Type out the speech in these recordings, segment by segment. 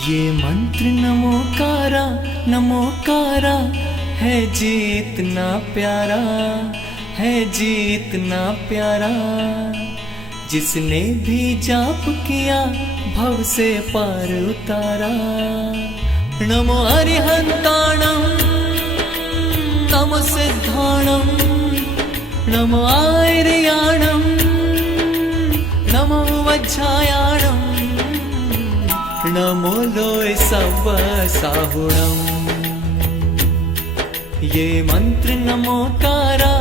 ये मंत्र नमोकारा है जीतना प्यारा, है जीतना प्यारा। जिसने भी जाप किया भव से पार उतारा। नमो अरिहंताणं नमो सिद्धाणं नमो आर्याणं नमो वज्रायाणं नमो लोय सब साहुणम्। ये मंत्र नमोकारा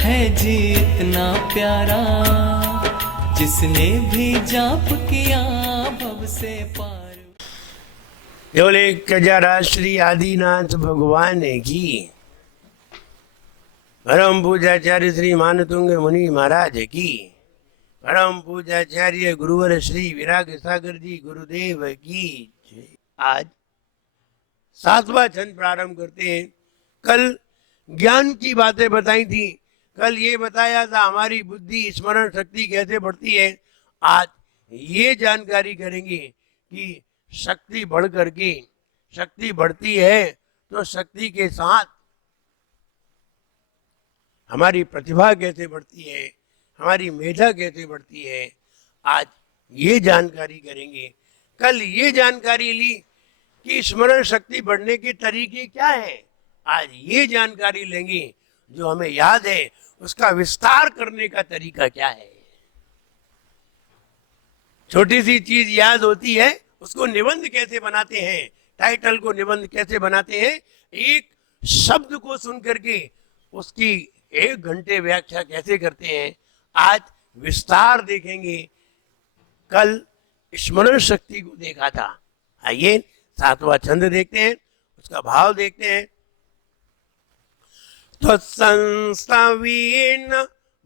है जीतना प्यारा। जिसने भी जाप किया भव से पार। बोले कजारा श्री आदिनाथ भगवान की। परम पूजाचार्य श्री मानतुंग मुनि महाराज की। परम पूजाचार्य गुरुवर श्री विराग सागर जी गुरुदेव की। आज 7वां छंद प्रारंभ करते हैं। कल ज्ञान की बातें बताई थी। कल ये बताया था हमारी बुद्धि स्मरण शक्ति कैसे बढ़ती है। आज ये जानकारी करेंगे कि शक्ति बढ़ करके शक्ति बढ़ती है तो शक्ति के साथ हमारी प्रतिभा कैसे बढ़ती है, हमारी मेधा कैसे बढ़ती है। आज ये जानकारी करेंगे। कल ये जानकारी ली कि स्मरण शक्ति बढ़ने के तरीके क्या है। आज ये जानकारी लेंगे जो हमें याद है उसका विस्तार करने का तरीका क्या है। छोटी सी चीज याद होती है उसको निबंध कैसे बनाते हैं, टाइटल को निबंध कैसे बनाते हैं, एक शब्द को सुन करके उसकी 1 घंटे व्याख्या कैसे करते हैं। आज विस्तार देखेंगे। कल स्मरण शक्ति को देखा था। आइए 7वां छंद देखते हैं, उसका भाव देखते हैं। त्वत्संस्तवीन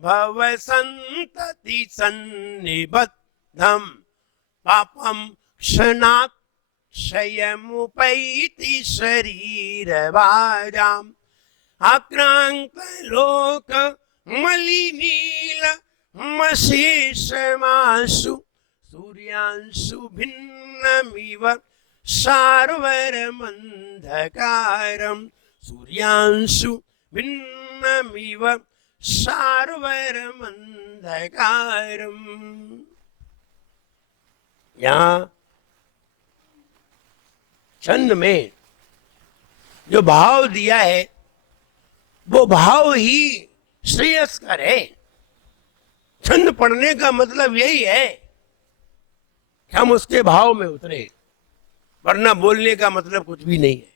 भव संतति सन्निबद्धम पापम क्षणात् क्षयमुपैति शरीरभाजाम् आक्रांत लोक मलिनील मशेषमाशु सूर्यांशु भिन्नमिव सार्वरमन्धकारम् सूर्यांशु भिन्नमिव सार्वरमन्धकारम्। यहाँ छंद में जो भाव दिया है वो भाव ही श्रेयस्कर है। छंद पढ़ने का मतलब यही है कि हम उसके भाव में उतरे, वरना बोलने का मतलब कुछ भी नहीं है।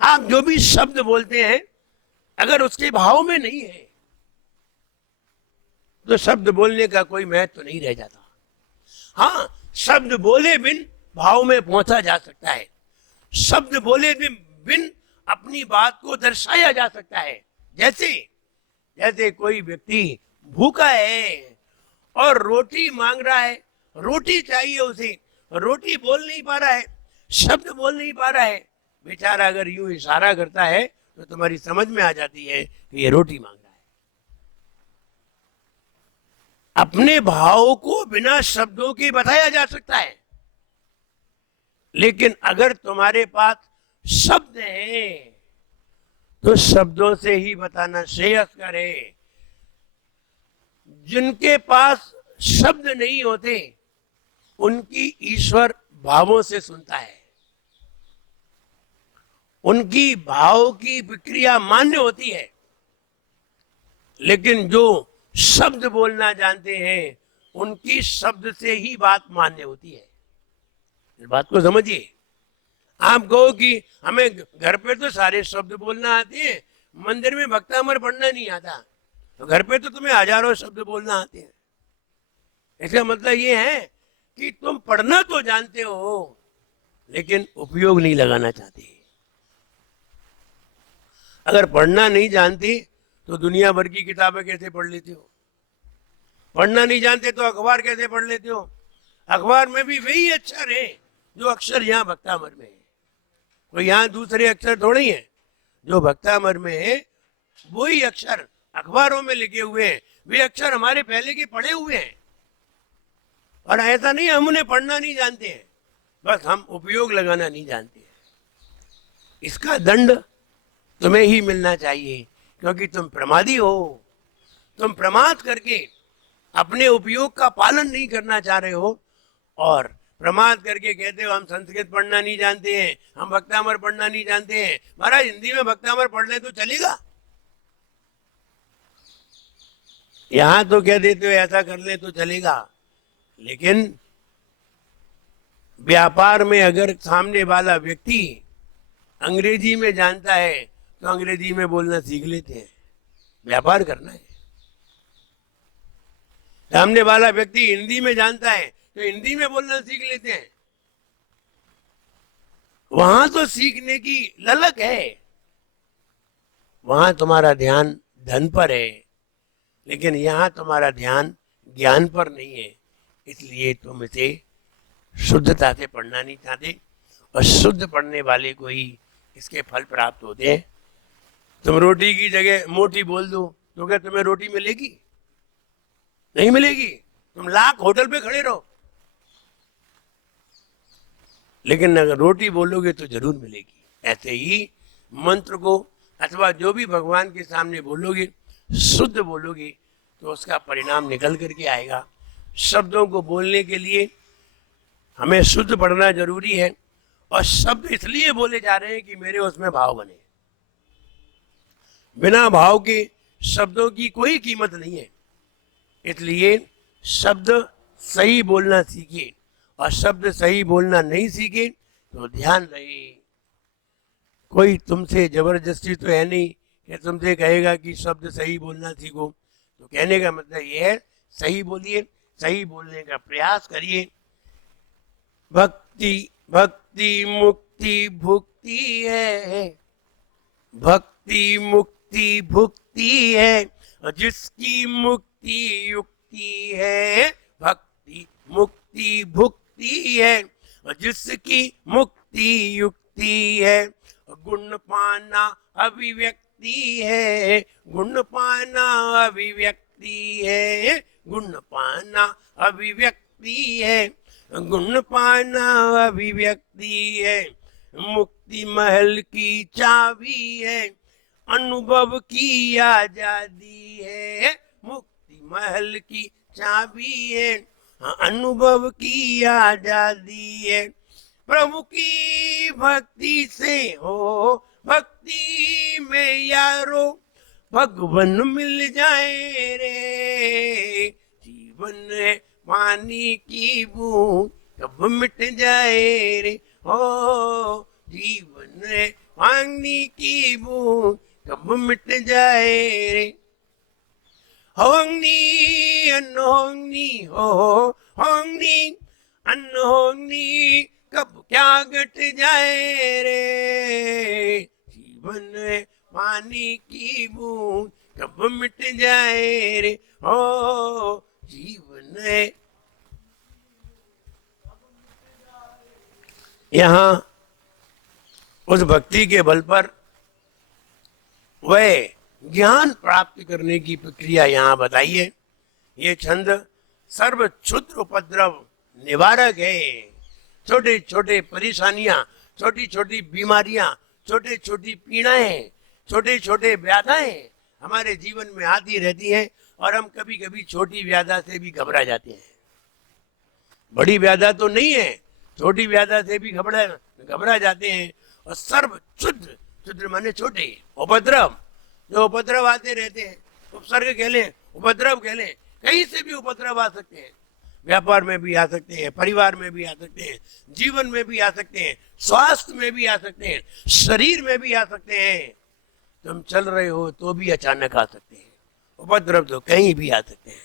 आप जो भी शब्द बोलते हैं अगर उसके भाव में नहीं है तो शब्द बोलने का कोई महत्व नहीं रह जाता। हाँ, शब्द बोले बिन भाव में पहुंचा जा सकता है। शब्द बोले बिन अपनी बात को दर्शाया जा सकता है। जैसे कोई व्यक्ति भूखा है और रोटी मांग रहा है, रोटी चाहिए उसे, रोटी बोल नहीं पा रहा है, शब्द बोल नहीं पा रहा है। बेचारा अगर यूं इशारा करता है तो तुम्हारी समझ में आ जाती है कि ये रोटी मांग रहा है। अपने भाव को बिना शब्दों के बताया जा सकता है, लेकिन अगर तुम्हारे पास शब्द हैं तो शब्दों से ही बताना श्रेयस्कर है। जिनके पास शब्द नहीं होते उनकी ईश्वर भावों से सुनता है, उनकी भाव की विक्रिया मान्य होती है। लेकिन जो शब्द बोलना जानते हैं उनकी शब्द से ही बात मान्य होती है। इस बात को समझिए। आप कहो कि हमें घर पे तो सारे शब्द बोलना आते हैं, मंदिर में भक्तामर पढ़ना नहीं आता, तो घर पे तो तुम्हें हजारों शब्द बोलना आते हैं। इसका मतलब ये है कि तुम पढ़ना तो जानते हो लेकिन उपयोग नहीं लगाना चाहते। अगर पढ़ना नहीं जानते तो दुनिया भर की किताबें कैसे पढ़ लेते हो। पढ़ना नहीं जानते तो अखबार कैसे पढ़ लेते हो। अखबार में भी वही अक्षर है जो अक्षर यहाँ भक्तामर में है। कोई यहाँ दूसरे अक्षर थोड़े ही हैं। जो भक्तामर में है वही अक्षर अखबारों में लिखे हुए हैं, वे अक्षर हमारे पहले के पढ़े हुए हैं। और ऐसा नहीं हम उन्हें पढ़ना नहीं जानते हैं, बस हम उपयोग लगाना नहीं जानते। इसका दंड तुम्हें ही मिलना चाहिए, क्योंकि तुम प्रमादी हो। तुम प्रमाद करके अपने उपयोग का पालन नहीं करना चाह रहे हो, और प्रमाद करके कहते हो हम संस्कृत पढ़ना नहीं जानते हैं, हम भक्तामर पढ़ना नहीं जानते हैं। महाराज, हिंदी में भक्तामर पढ़ ले तो चलेगा। यहां तो कह देते हो ऐसा कर ले तो चलेगा, लेकिन व्यापार में अगर सामने वाला व्यक्ति अंग्रेजी में जानता है तो अंग्रेजी में बोलना सीख लेते हैं। व्यापार करना है। सामने वाला व्यक्ति हिंदी में जानता है तो हिंदी में बोलना सीख लेते हैं। वहां तो सीखने की ललक है, वहां तुम्हारा ध्यान धन पर है, लेकिन यहां तुम्हारा ध्यान ज्ञान पर नहीं है। इसलिए तुम इसे शुद्धता से पढ़ना नहीं चाहते, और शुद्ध पढ़ने वाले को ही इसके फल प्राप्त होते हैं। तुम रोटी की जगह मोटी बोल दो तो क्या तुम्हें रोटी मिलेगी? नहीं मिलेगी। तुम लाख होटल पे खड़े रहो, लेकिन अगर रोटी बोलोगे तो जरूर मिलेगी। ऐसे ही मंत्र को अथवा जो भी भगवान के सामने बोलोगे, शुद्ध बोलोगे, तो उसका परिणाम निकल करके आएगा। शब्दों को बोलने के लिए हमें शुद्ध पढ़ना जरूरी है, और शब्द इसलिए बोले जा रहे हैं कि मेरे उसमें भाव बने। बिना भाव के शब्दों की कोई कीमत नहीं है। इसलिए शब्द सही बोलना सीखिए, और शब्द सही बोलना नहीं सीखे तो ध्यान रहे, कोई तुमसे जबरदस्ती तो है नहीं कि तुमसे कहेगा कि शब्द सही बोलना सीखो। तो कहने का मतलब ये है, सही बोलिए, सही बोलने का प्रयास करिए। भक्ति भक्ति मुक्ति भुक्ति है, भक्ति मुक्ति भुक्ति है, और जिसकी मुक्ति युक्ति है, भक्ति मुक्ति भुक्ति है, और जिसकी मुक्ति युक्ति है। गुण पाना अभिव्यक्ति है, गुण पाना अभिव्यक्ति है, गुण पाना अभिव्यक्ति है, गुण पाना अभिव्यक्ति है। मुक्ति महल की चाबी है, अनुभव की आजादी है। मुक्ति महल की चाबी है, अनुभव की आजादी है। प्रभु की भक्ति से हो भक्ति में यारो, भगवन मिल जाए रे। जीवन है पानी की बूंद, कब मिट जाए रे। ओ जीवन है पानी की बूंद, कब मिट जाए रे। होंगी अनहोंगी हो, होंगी अनहोंगी, कब क्या घट जाए रे। जीवन है पानी की बूंद, कब मिट जाए रे। ओ जीवन है। यहाँ उस भक्ति के बल पर वह ज्ञान प्राप्त करने की प्रक्रिया यहाँ बताइए। ये छंद सर्व क्षुद्र उपद्रव निवारक है। छोटे छोटे परेशानियां, छोटी छोटी बीमारियां, छोटे छोटी पीड़ाएं, छोटे छोटे व्याधाएं हमारे जीवन में आती रहती हैं, और हम कभी कभी छोटी व्याधा से भी घबरा जाते हैं। बड़ी व्याधा तो नहीं है, छोटी व्याधा से भी घबरा जाते हैं। और सर्व क्षुद्र, क्षुद्र माने छोटे, उपद्रव, जो उपद्रव आते रहते हैं, उपसर्ग कह लें, उपद्रव कह लें, कहीं से भी उपद्रव आ सकते हैं। व्यापार में भी आ सकते हैं, परिवार में भी आ सकते हैं, जीवन में भी आ सकते हैं, स्वास्थ्य में भी आ सकते हैं, शरीर में भी आ सकते हैं। तुम चल रहे हो तो भी अचानक आ सकते हैं। उपद्रव तो कहीं भी आ सकते हैं।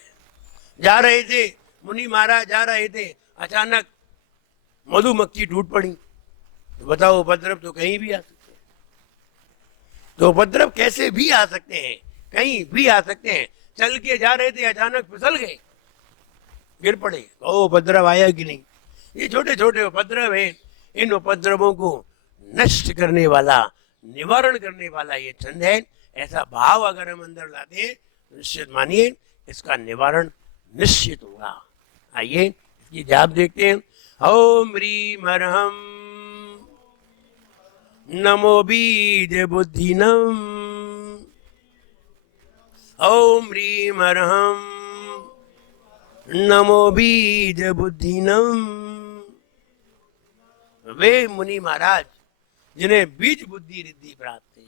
जा रहे थे, मुनि महाराज जा रहे थे, अचानक मधुमक्खी टूट पड़ी, तो बताओ उपद्रव तो कहीं भी आ सकते हैं। तो उपद्रव कैसे भी आ सकते हैं, कहीं भी आ सकते हैं। चल के जा रहे थे, अचानक फिसल गए, गिर पड़े, ओ उपद्रव आया कि नहीं। ये छोटे छोटे उपद्रव हैं। इन उपद्रवों को नष्ट करने वाला, निवारण करने वाला ये छंद है। ऐसा भाव अगर हम अंदर लाते हैं, निश्चित मानिए इसका निवारण निश्चित होगा। आइए इसकी जाप देखते हैं। ओम ह्रीम अर्हम नमो बीज बुद्धिनम। ओम ह्रीम अर्हम नमो बीज बुद्धिनम। वे मुनि महाराज जिन्हें बीज बुद्धि रिद्धि प्राप्त है।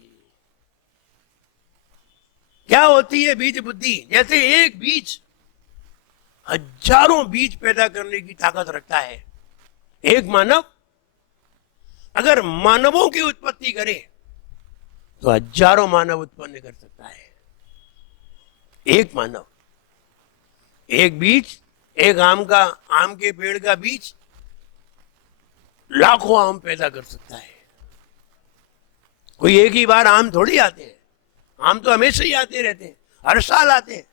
क्या होती है बीज बुद्धि? जैसे एक बीज हजारों बीज पैदा करने की ताकत रखता है। एक मानव अगर मानवों की उत्पत्ति करे तो हजारों मानव उत्पन्न कर सकता है। एक मानव, एक बीज, एक आम के पेड़ का बीज लाखों आम पैदा कर सकता है। कोई एक ही बार आम थोड़ी आते हैं, आम तो हमेशा ही आते रहते हैं, हर साल आते हैं।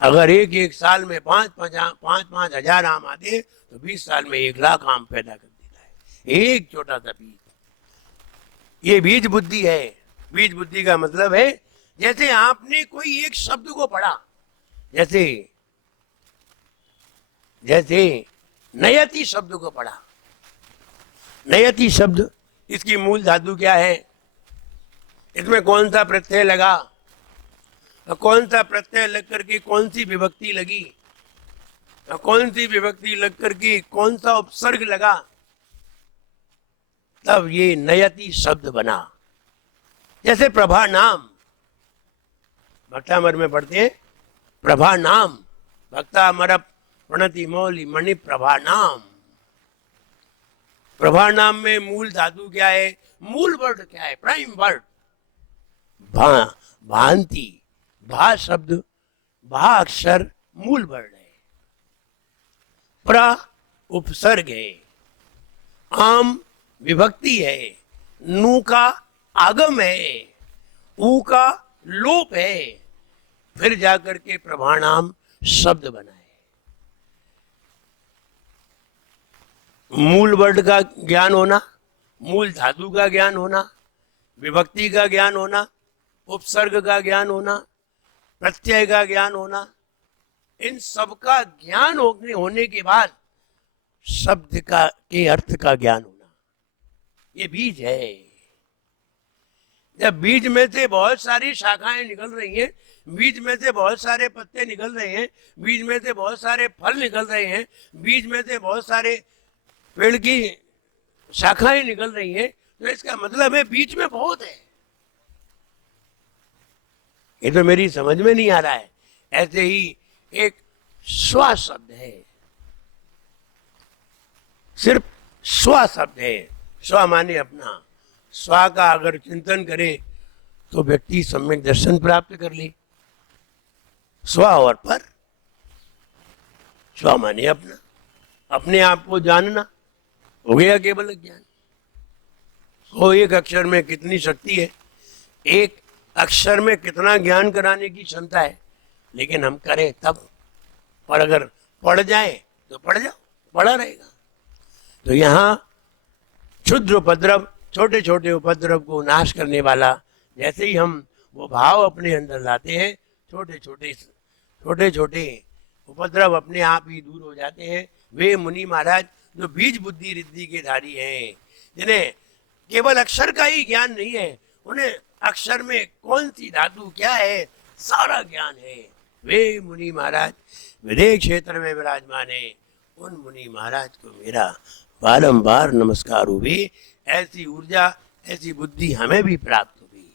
अगर एक साल में पांच हजार आम आते हैं तो 20 साल में 1 लाख आम पैदा कर देता है एक छोटा सा बीज। ये बीज बुद्धि है। बीज बुद्धि का मतलब है जैसे आपने कोई एक शब्द को पढ़ा, जैसे नयति शब्द को पढ़ा। नयति शब्द, इसकी मूल धातु क्या है, इसमें कौन सा प्रत्यय लगा, कौन सा प्रत्यय लग करके कौन सी विभक्ति लगी, कौन सी विभक्ति लग करके कौन सा उपसर्ग लगा, तब ये नयति शब्द बना। जैसे प्रभा नाम, भक्तामर में पढ़ते हैं प्रभा नाम, भक्तामर प्रणति मौली मणि प्रभा नाम। प्रभा नाम में मूल धातु क्या है, मूल वर्ड क्या है, प्राइम वर्ड भांति। भा शब्द, भा अक्षर मूल वर्ड है। प्र उपसर्ग है, आम विभक्ति है, नू का आगम है, ऊ का लोप है, फिर जाकर के प्रभानाम शब्द बना है। मूल वर्ड का ज्ञान होना, मूल धातु का ज्ञान होना, विभक्ति का ज्ञान होना, उपसर्ग का ज्ञान होना, प्रत्यय का ज्ञान होना, इन सब का ज्ञान होने के बाद शब्द के अर्थ का ज्ञान होना, ये बीज है। जब बीज में से बहुत सारी शाखाएं निकल रही हैं, बीज में से बहुत सारे पत्ते निकल रहे हैं, बीज में से बहुत सारे फल निकल रहे हैं, बीज में से बहुत सारे पेड़ की शाखाएं निकल रही हैं, तो इसका मतलब है बीज में बहुत है। ये तो मेरी समझ में नहीं आ रहा है। ऐसे ही एक स्व शब्द है, सिर्फ स्व शब्द है। स्व माने अपना। स्व का अगर चिंतन करे तो व्यक्ति सम्यक दर्शन प्राप्त कर ले। स्व और पर, स्व माने अपना, अपने आप को जानना, हो गया केवल ज्ञान। वो एक अक्षर में कितनी शक्ति है, एक अक्षर में कितना ज्ञान कराने की क्षमता है, लेकिन हम करें तब। और अगर पढ़ जाए तो पढ़ जाओ, पढ़ा रहेगा। तो यहाँ क्षुद्र उपद्रव, छोटे छोटे उपद्रव को नाश करने वाला, जैसे ही हम वो भाव अपने अंदर लाते हैं, छोटे छोटे उपद्रव अपने आप ही दूर हो जाते हैं। वे मुनि महाराज जो बीज बुद्धि रिद्धि के धारी हैं, जिन्हें केवल अक्षर का ही ज्ञान नहीं है, उन्हें अक्षर में कौन सी धातु क्या है सारा ज्ञान है। वे मुनि महाराज विदेह क्षेत्र में विराजमान है। उन मुनि महाराज को मेरा बारंबार नमस्कार हुई। ऐसी ऊर्जा, ऐसी बुद्धि हमें भी प्राप्त हुई।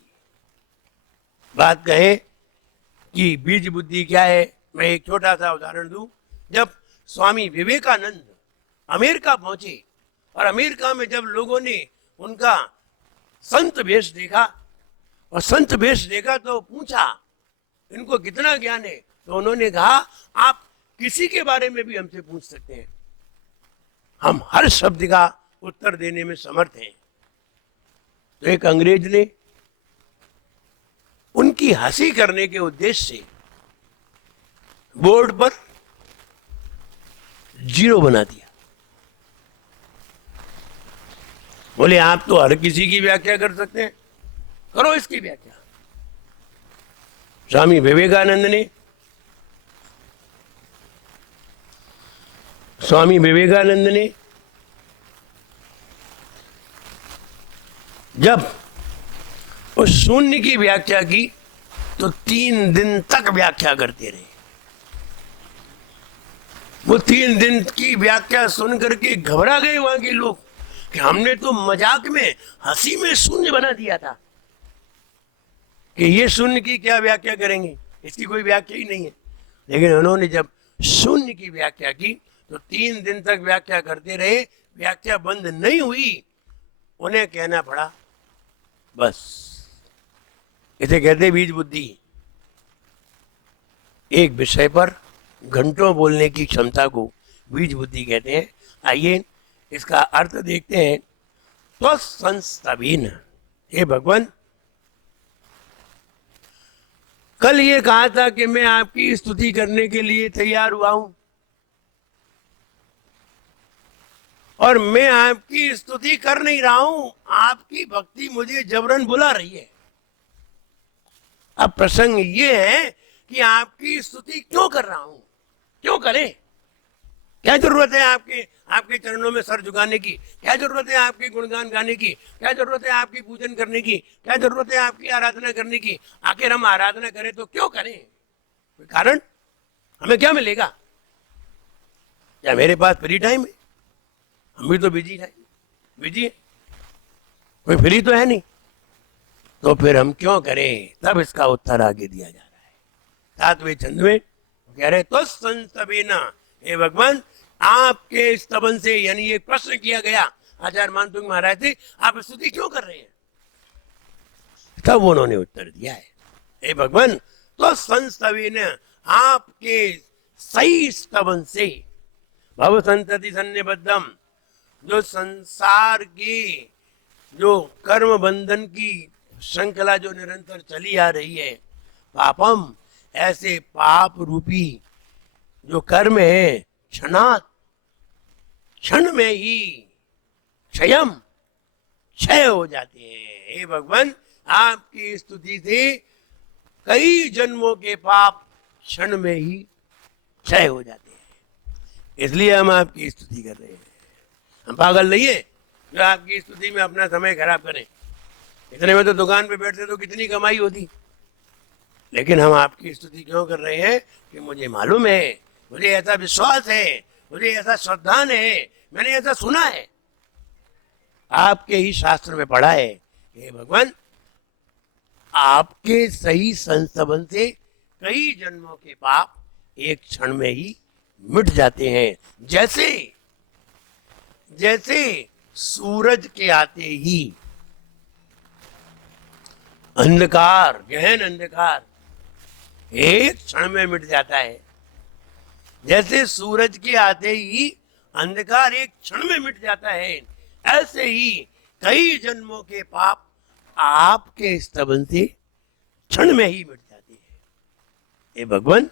बात कहे कि बीज बुद्धि क्या है, मैं एक छोटा सा उदाहरण दूं। जब स्वामी विवेकानंद अमेरिका पहुंचे और अमेरिका में जब लोगों ने उनका संत वेश देखा और संत वेश देखा तो पूछा इनको कितना ज्ञान है, तो उन्होंने कहा आप किसी के बारे में भी हमसे पूछ सकते हैं, हम हर शब्द का उत्तर देने में समर्थ हैं। तो एक अंग्रेज ने उनकी हंसी करने के उद्देश्य से बोर्ड पर 0 बना दिया। बोले आप तो हर किसी की व्याख्या कर सकते हैं, करो इसकी व्याख्या। स्वामी विवेकानंद ने स्वामी विवेकानंद ने जब उस शून्य की व्याख्या की तो 3 दिन तक व्याख्या करते रहे। वो 3 दिन की व्याख्या सुन करके घबरा गए वहां के लोग कि हमने तो मजाक में, हंसी में शून्य बना दिया था कि ये शून्य की क्या व्याख्या करेंगे, इसकी कोई व्याख्या ही नहीं है। लेकिन उन्होंने जब शून्य की व्याख्या की तो 3 दिन तक व्याख्या करते रहे, व्याख्या बंद नहीं हुई। उन्हें कहना पड़ा बस, इसे कहते बीज बुद्धि। एक विषय पर घंटों बोलने की क्षमता को बीज बुद्धि कहते हैं। आइए इसका अर्थ देखते हैं। तो संस्तवीन, हे भगवान, कल ये कहा था कि मैं आपकी स्तुति करने के लिए तैयार हुआ हूं और मैं आपकी स्तुति कर नहीं रहा हूं, आपकी भक्ति मुझे जबरन बुला रही है। अब प्रसंग ये है कि आपकी स्तुति क्यों कर रहा हूं, क्यों करें, क्या जरूरत है आपके चरणों में सर झुकाने की, क्या जरूरत है आपके गुणगान गाने की, क्या जरूरत है आपकी पूजन करने की, क्या जरूरत है आपकी आराधना करने की। आखिर हम आराधना करें तो क्यों करें, कोई कारण, हमें क्या मिलेगा? क्या मेरे पास फ्री टाइम है? हम भी तो बिजी है, कोई फ्री तो है नहीं, तो फिर हम क्यों करें? तब इसका उत्तर आगे दिया जा रहा है 7वें छंद में। कह रहे तो संस्तवेना, हे भगवान, आपके स्तवन से, यानी एक प्रश्न किया गया आचार्य मानतुंग महाराज से, आप स्तुति क्यों कर रहे हैं? तब उन्होंने उत्तर दिया है, हे भगवान, तो संस्तवेन, आपके सही स्तवन से, भव संतति सन्निबद्धम, जो संसार की जो कर्म बंधन की श्रृंखला जो निरंतर चली आ रही है, पापम, ऐसे पाप रूपी जो कर्म है, क्षणात, क्षण में ही क्षय हो जाते हैं। हे भगवान, आपकी स्तुति से कई जन्मों के पाप क्षण में ही क्षय हो जाते हैं, इसलिए हम आपकी स्तुति कर रहे हैं। हम पागल नहीं है जो आपकी स्तुति में अपना समय खराब करें। इतने में तो दुकान पे बैठते तो कितनी कमाई होती। लेकिन हम आपकी स्तुति क्यों कर रहे हैं कि मुझे मालूम है, मुझे ऐसा विश्वास है, मुझे ऐसा श्रद्धान है, मैंने ऐसा सुना है, आपके ही शास्त्र में पढ़ा है, हे भगवान, आपके सही संस्तवन से कई जन्मों के पाप एक क्षण में ही मिट जाते हैं। जैसे सूरज के आते ही अंधकार, गहन अंधकार एक क्षण में मिट जाता है, जैसे सूरज के आते ही अंधकार एक क्षण में मिट जाता है, ऐसे ही कई जन्मों के पाप आपके स्तवन से क्षण में ही मिट जाते हैं। हे भगवान,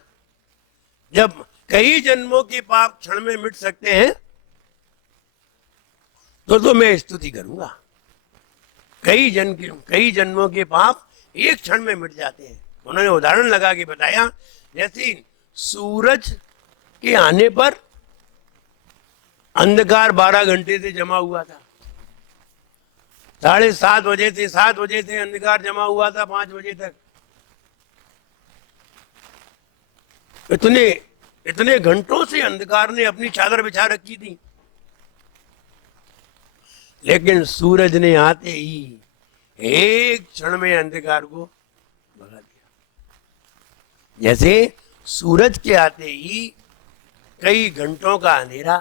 जब कई जन्मों के पाप क्षण में मिट सकते हैं तो मैं स्तुति करूंगा। कई जन्मों के पाप एक क्षण में मिट जाते हैं। उन्होंने उदाहरण लगा के बताया, जैसे सूरज के आने पर अंधकार 12 घंटे से जमा हुआ था, 7:30 बजे से 7 बजे से अंधकार जमा हुआ था 5 बजे तक। इतने घंटों से अंधकार ने अपनी चादर बिछा रखी थी, लेकिन सूरज ने आते ही एक क्षण में अंधकार को भगा दिया। जैसे सूरज के आते ही कई घंटों का अंधेरा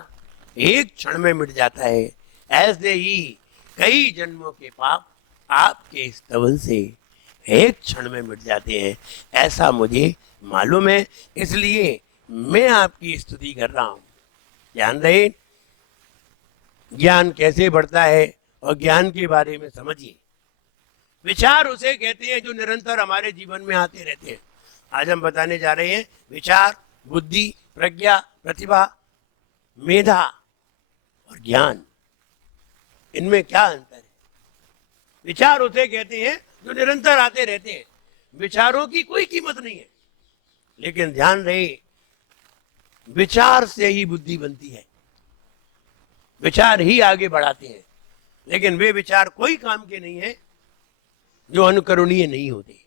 एक क्षण में मिट जाता है, ऐसे ही कई जन्मों के पाप आपके स्तवन से एक क्षण में मिट जाते हैं। ऐसा मुझे मालूम है, इसलिए मैं आपकी स्तुति कर रहा हूं। ध्यान रहे, ज्ञान कैसे बढ़ता है और ज्ञान के बारे में समझिए। विचार उसे कहते हैं जो निरंतर हमारे जीवन में आते रहते हैं। आज हम बताने जा रहे हैं विचार, बुद्धि, प्रज्ञा, प्रतिभा, मेधा और ज्ञान, इनमें क्या अंतर है। विचार उसे कहते हैं जो निरंतर आते रहते हैं, विचारों की कोई कीमत नहीं है। लेकिन ध्यान रहे, विचार से ही बुद्धि बनती है, विचार ही आगे बढ़ाते हैं, लेकिन वे विचार कोई काम के नहीं है जो अनुकरणीय नहीं होते।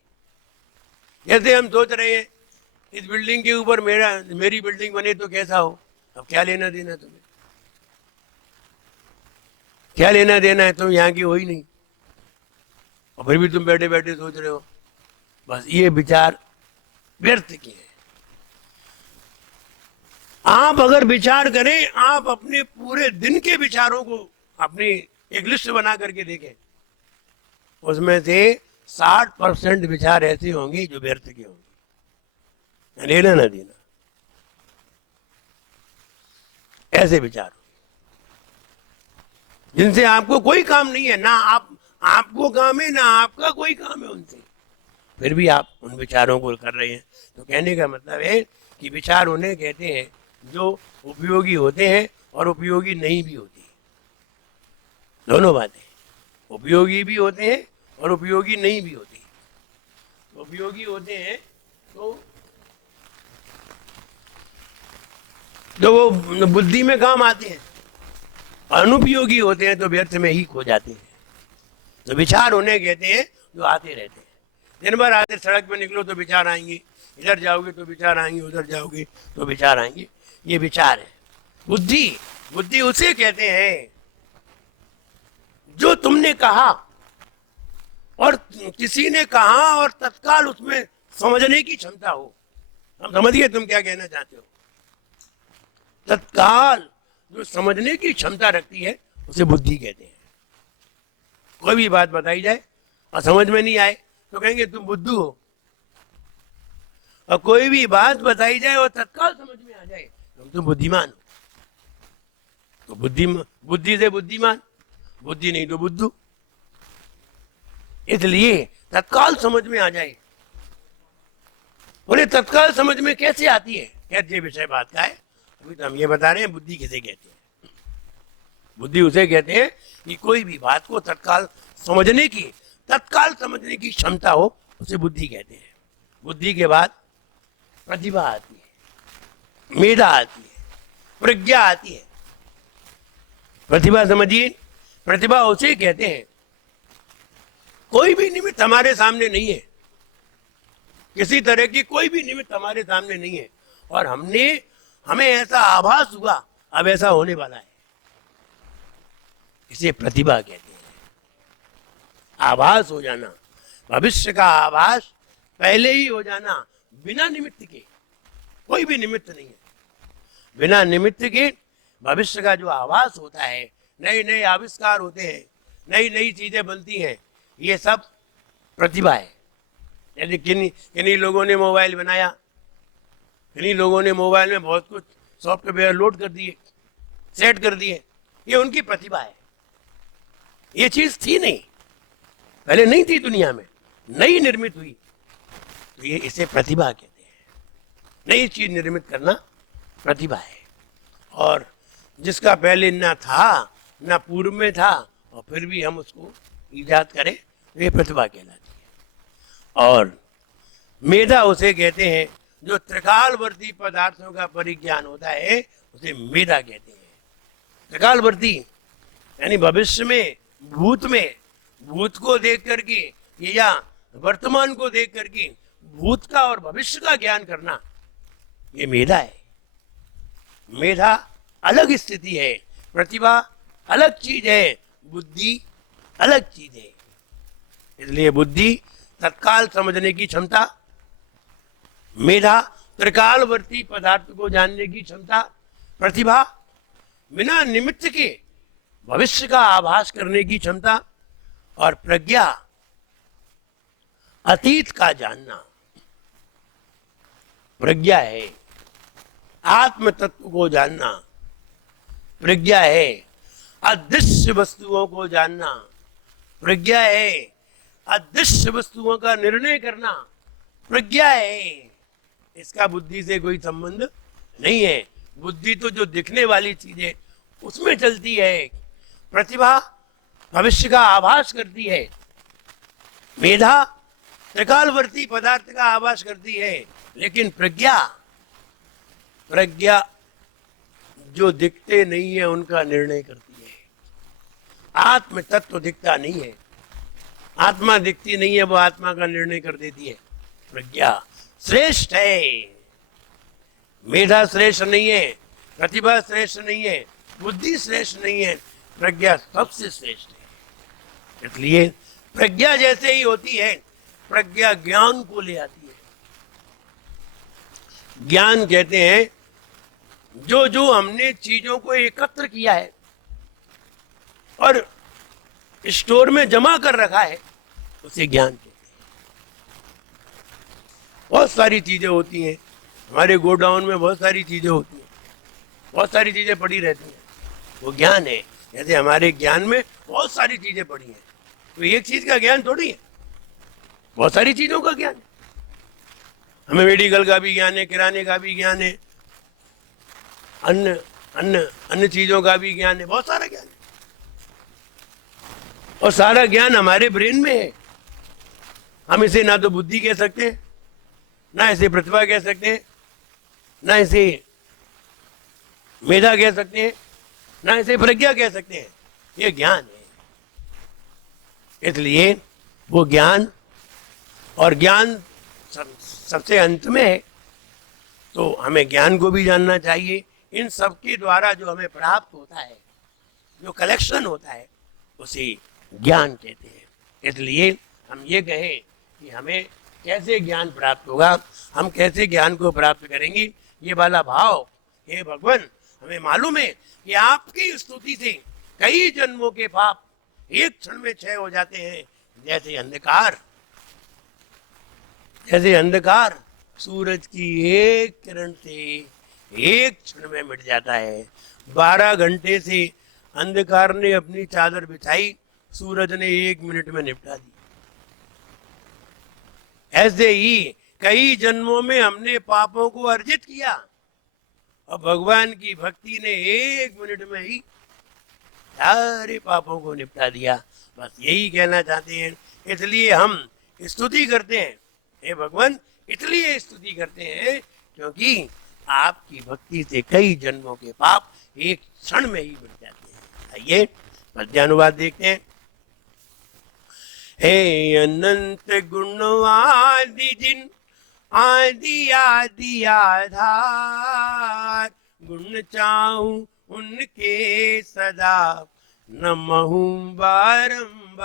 जैसे हम सोच रहे हैं इस बिल्डिंग के ऊपर मेरी बिल्डिंग बने तो कैसा हो, अब क्या लेना देना तुम्हें, क्या लेना देना है, तुम यहाँ की हो ही नहीं, और फिर भी तुम बैठे बैठे सोच रहे हो। बस ये विचार व्यर्थ के हैं। आप अगर विचार करें, आप अपने पूरे दिन के विचारों को अपनी एक लिस्ट बना करके देखें, उसमें से 60% विचार ऐसे होंगे जो व्यर्थ के होंगे, लेना ना देना, ऐसे विचार जिनसे आपको कोई काम नहीं है, ना आपको काम है, ना आपका कोई काम है उनसे, फिर भी आप उन विचारों को कर रहे हैं। तो कहने का मतलब है कि विचार उन्हें कहते हैं जो उपयोगी होते हैं और उपयोगी नहीं भी होते हैं। दोनों बातें, उपयोगी भी होते हैं और उपयोगी नहीं भी होते हैं। उपयोगी होते हैं तो जो वो बुद्धि में काम आते हैं, अनुपयोगी होते हैं तो व्यर्थ में ही खो जाते हैं। तो विचार उन्हें कहते हैं जो आते रहते हैं, दिन भर आते, सड़क पे निकलो तो विचार आएंगे, इधर जाओगे तो विचार आएंगे, उधर जाओगे तो विचार आएंगे, ये विचार है। बुद्धि, बुद्धि उसे कहते हैं जो तुमने कहा और किसी ने कहा और तत्काल उसमें समझने की क्षमता हो। हम समझिए तुम क्या कहना चाहते हो, तत्काल जो समझने की क्षमता रखती है उसे बुद्धि कहते हैं। कोई भी बात बताई जाए और समझ में नहीं आए तो कहेंगे तुम बुद्धू हो, और कोई भी बात बताई जाए और तत्काल समझ में आ जाए तुम बुद्धिमान हो। तो बुद्धि से बुद्धिमान, बुद्धि नहीं तो बुद्धू। इसलिए तत्काल समझ में आ जाए। बोले तत्काल समझ में कैसे आती है, कहते विषय बात का है, अभी तो हम ये बता रहे हैं बुद्धि किसे कहते हैं। बुद्धि उसे कहते हैं कि कोई भी बात को तत्काल समझने की क्षमता हो, उसे बुद्धि कहते हैं। बुद्धि के बाद प्रतिभा आती है, मेधा आती है, प्रज्ञा आती है। प्रतिभा समझिए, प्रतिभा उसे कहते हैं कोई भी निमित्त हमारे सामने नहीं है, किसी तरह की कोई भी निमित्त हमारे सामने नहीं है, और हमें ऐसा आभास हुआ अब ऐसा होने वाला है, इसे प्रतिभा कहते हैं। आभास हो जाना, भविष्य का आभास पहले ही हो जाना, बिना निमित्त के, कोई भी निमित्त नहीं है, बिना निमित्त के भविष्य का जो आभास होता है, नए नए आविष्कार होते हैं, नई नई चीजें बनती हैं, ये सब प्रतिभा है। यदि किन्हीं लोगों ने मोबाइल बनाया, किन्हीं लोगों ने मोबाइल में बहुत कुछ सॉफ्टवेयर लोड कर दिए, सेट कर दिए, ये उनकी प्रतिभा है। ये चीज थी नहीं, पहले नहीं थी दुनिया में, नई निर्मित हुई, तो ये इसे प्रतिभा कहते हैं। नई चीज निर्मित करना प्रतिभा है। और जिसका पहले ना था, ना पूर्व में था, और फिर भी हम उसको ईजाद करें, तो ये प्रतिभा कहलाती है। और मेधा उसे कहते हैं जो त्रिकालवर्ती पदार्थों का परिज्ञान होता है, उसे मेधा कहते हैं। त्रिकालवर्ती यानी भविष्य में, भूत को देख करके या वर्तमान को देख करके भूत का और भविष्य का ज्ञान करना, ये मेधा है। मेधा अलग स्थिति है, प्रतिभा अलग चीज है, बुद्धि अलग चीज है। इसलिए बुद्धि तत्काल समझने की क्षमता, मेधा त्रिकालवर्ती पदार्थ को जानने की क्षमता, प्रतिभा बिना निमित्त के भविष्य का आभास करने की क्षमता, और प्रज्ञा अतीत का जानना। प्रज्ञा है आत्म तत्व को जानना, प्रज्ञा है अदृश्य वस्तुओं को जानना, प्रज्ञा है अदृश्य वस्तुओं का निर्णय करना, प्रज्ञा है। इसका बुद्धि से कोई संबंध नहीं है। बुद्धि तो जो दिखने वाली चीज है उसमें चलती है, प्रतिभा भविष्य का आभास करती है, मेधा त्रिकालवर्ती पदार्थ का आभास करती है, लेकिन प्रज्ञा जो दिखते नहीं है उनका निर्णय करती है। आत्म तत्व दिखता नहीं है, आत्मा दिखती नहीं है, वो आत्मा का निर्णय कर देती है। प्रज्ञा श्रेष्ठ है, मेधा श्रेष्ठ नहीं है, प्रतिभा श्रेष्ठ नहीं है, बुद्धि श्रेष्ठ नहीं है, प्रज्ञा सबसे श्रेष्ठ है। इसलिए प्रज्ञा जैसे ही होती है, प्रज्ञा ज्ञान को ले आती है। ज्ञान कहते हैं जो जो हमने चीजों को एकत्र किया है और स्टोर में जमा कर रखा है, उसे ज्ञान कहते हैं। बहुत सारी चीजें होती हैं हमारे गोडाउन में, बहुत सारी चीजें होती हैं, बहुत सारी चीजें पड़ी रहती हैं, वो ज्ञान है। जैसे हमारे ज्ञान में बहुत सारी चीजें पड़ी हैं, तो एक चीज का ज्ञान थोड़ी है, बहुत सारी चीजों का ज्ञान है। हमें मेडिकल का भी ज्ञान है, किराने का भी ज्ञान है, अन्य चीजों का भी ज्ञान है, बहुत सारा ज्ञान है। और सारा ज्ञान हमारे ब्रेन में है। हम इसे ना तो बुद्धि कह सकते हैं, ना इसे प्रतिभा कह सकते हैं, ना इसे मेधा कह सकते हैं, ना इसे प्रज्ञा कह सकते हैं। ये ज्ञान है। इसलिए वो ज्ञान, और ज्ञान सबसे अंत में है, तो हमें ज्ञान को भी जानना चाहिए। इन सब के द्वारा जो हमें प्राप्त होता है, जो कलेक्शन होता है, उसे ज्ञान कहते हैं। इसलिए हम ये कहें कि हमें कैसे ज्ञान प्राप्त होगा, हम कैसे ज्ञान को प्राप्त करेंगे, ये वाला भाव, हे भगवान, हमें मालूम है कि आपकी स्तुति से कई जन्मों के पाप एक क्षण में क्षय हो जाते हैं। जैसे अंधकार सूरज की एक किरण से एक क्षण में मिट जाता है। 12 घंटे से अंधकार ने अपनी चादर बिछाई, सूरज ने 1 मिनट में निपटा दी। ऐसे ही कई जन्मों में हमने पापों को अर्जित किया और भगवान की भक्ति ने 1 मिनट में ही सारे पापों को निपटा दिया। बस यही कहना चाहते हैं। इसलिए हम स्तुति करते हैं, हे भगवान, इसलिए स्तुति करते हैं क्योंकि आपकी भक्ति से कई जन्मों के पाप एक क्षण में ही मिट जाते हैं। आइए पद्यानुवाद देखते हैं। हे अनंत गुणवादि जिन आदि आदि आधार, गुण चाहूं उनके सदा नमहूं बारंबार।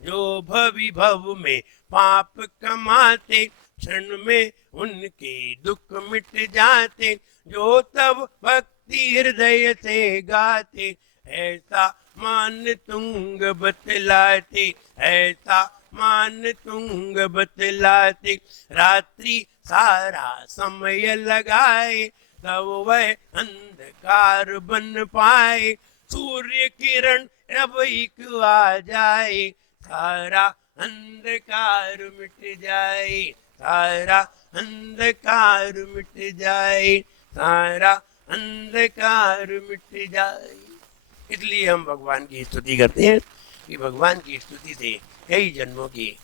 जो भवि भव में पाप कमाते, क्षण में उनके दुख मिट जाते। जो तब भक्ति हृदय से गाते, ऐसा मान तुंग बतलाते, ऐसा मान तुंग बतलाते। रात्रि सारा समय लगाए, तब वह अंधकार बन पाए। सूर्य किरण अब एक आ जाए, सारा अंधकार मिट जाए, सारा अंधकार मिट जाए, सारा अंधकार मिट जाए। इसलिए हम भगवान की स्तुति करते हैं कि भगवान की स्तुति से कई जन्मों के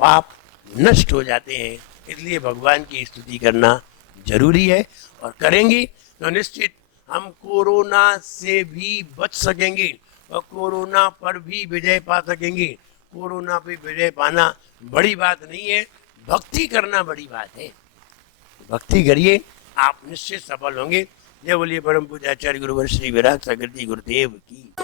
पाप नष्ट हो जाते हैं। इसलिए भगवान की स्तुति करना जरूरी है, और करेंगे तो निश्चित हम कोरोना से भी बच सकेंगे और कोरोना पर भी विजय पा सकेंगे। कोरोना पे विजय पाना बड़ी बात नहीं है, भक्ति करना बड़ी बात है। भक्ति करिए, आप निश्चित सफल होंगे। जय बोलिए परम पूज्य आचार्य गुरुवर श्री विराट सागर जी गुरुदेव की।